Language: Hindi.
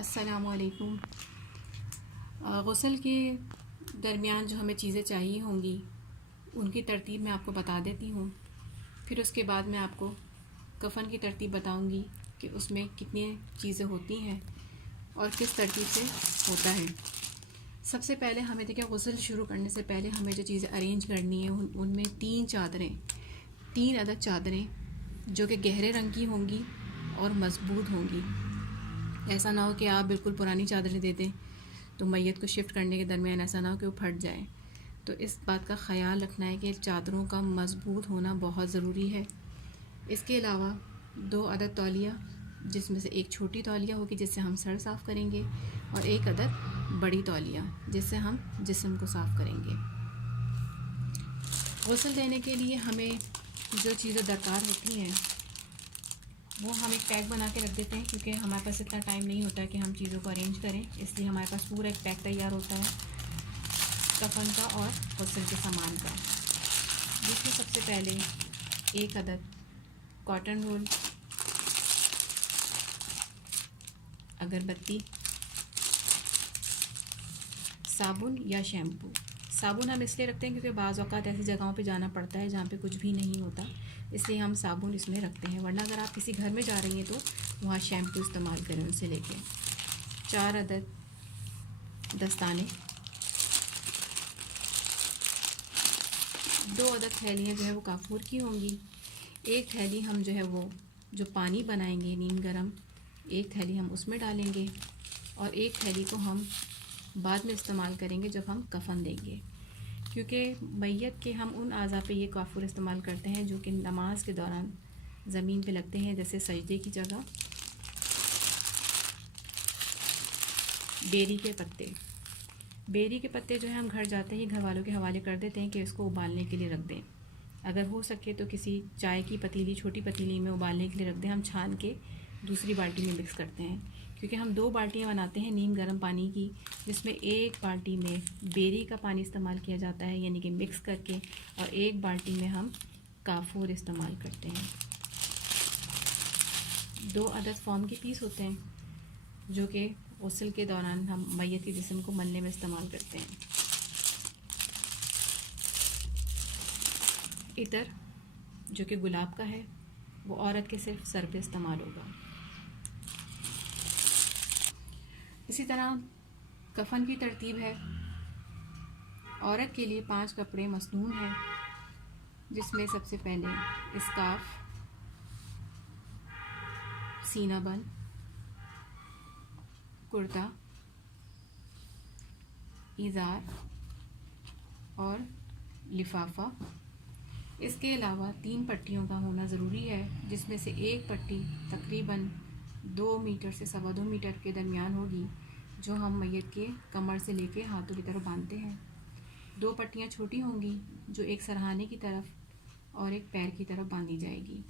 अस्सलामुअलैकुम। गुस्ल के दरमियान जो हमें चीज़ें चाहिए होंगी उनकी तरतीब मैं आपको बता देती हूँ। फिर उसके बाद मैं आपको कफ़न की तरतीब बताऊँगी कि उसमें कितनी चीज़ें होती हैं और किस तरतीब से होता है। सबसे पहले हमें देखिए, गुस्ल शुरू करने से पहले हमें जो चीज़ें अरेंज करनी है उनमें 3 अदद चादरें जो कि गहरे रंग की होंगी और मज़बूत होंगी। ऐसा ना हो कि आप बिल्कुल पुरानी चादरें दे दें तो मैयत को शिफ्ट करने के दरमियान ऐसा ना हो कि वो फट जाए। तो इस बात का ख़याल रखना है कि चादरों का मज़बूत होना बहुत ज़रूरी है। इसके अलावा 2 अदद तौलिया, जिसमें से एक छोटी तौलिया होगी जिससे हम सर साफ़ करेंगे और एक अदद बड़ी तौलिया जिससे हम जिस्म को साफ़ करेंगे। गुस्ल देने के लिए हमें जो चीज़ें दरकार होती हैं वो हम एक पैक बना के रख देते हैं, क्योंकि हमारे पास इतना टाइम नहीं होता कि हम चीज़ों को अरेंज करें। इसलिए हमारे पास पूरा एक पैक तैयार होता है कफ़न का और गुस्ल के सामान का, जिसमें सबसे पहले एक अदद कॉटन रोल, अगरबत्ती, साबुन या शैम्पू। साबुन हम इसलिए रखते हैं क्योंकि बाज़ औक़ात ऐसी जगहों पे जाना पड़ता है जहाँ पे कुछ भी नहीं होता, इसलिए हम साबुन इसमें रखते हैं। वरना अगर आप किसी घर में जा रही हैं तो वहाँ शैम्पू इस्तेमाल करें उनसे लेके। 4 अदद दस्ताने, 2 अदद थैलियाँ जो है वो काफूर की होंगी। एक थैली हम जो है वो जो पानी बनाएंगे नीम गरम, एक थैली हम उसमें डालेंगे और एक थैली को हम बाद में इस्तेमाल करेंगे जब हम कफ़न देंगे, क्योंकि मैयत के हम उन आज़ा पे ये काफूर इस्तेमाल करते हैं जो कि नमाज के दौरान ज़मीन पे लगते हैं, जैसे सजदे की जगह। बेरी के पत्ते, बेरी के पत्ते जो है हम घर जाते ही घर वालों के हवाले कर देते हैं कि इसको उबालने के लिए रख दें। अगर हो सके तो किसी चाय की पतीली, छोटी पतीली में उबालने के लिए रख दें। हम छान के दूसरी बाल्टी में मिक्स करते हैं, क्योंकि हम 2 बाल्टियाँ बनाते हैं नीम गर्म पानी की, जिसमें एक बाल्टी में बेरी का पानी इस्तेमाल किया जाता है यानी कि मिक्स करके, और एक बाल्टी में हम काफूर इस्तेमाल करते हैं। 2 अदद फ़ॉर्म के पीस होते हैं जो कि गुस्ल के दौरान हम मैयत के जिस्म को मलने में इस्तेमाल करते हैं। इतर जो कि गुलाब का है वो औरत के सिर्फ सर पे इस्तेमाल होगा। इसी तरह कफ़न की तरतीब है। औरत के लिए 5 कपड़े मसनून हैं, जिसमें सबसे पहले स्कार्फ, सीना बंद, कुर्ता, इज़ार और लिफाफा। इसके अलावा 3 पट्टियों का होना ज़रूरी है, जिसमें से एक पट्टी तकरीबन 2 मीटर से 2.25 मीटर के दरमियान होगी, जो हम मैयत के कमर से लेके हाथों की तरफ बांधते हैं। 2 पट्टियाँ छोटी होंगी जो एक सरहाने की तरफ और एक पैर की तरफ बांधी जाएगी।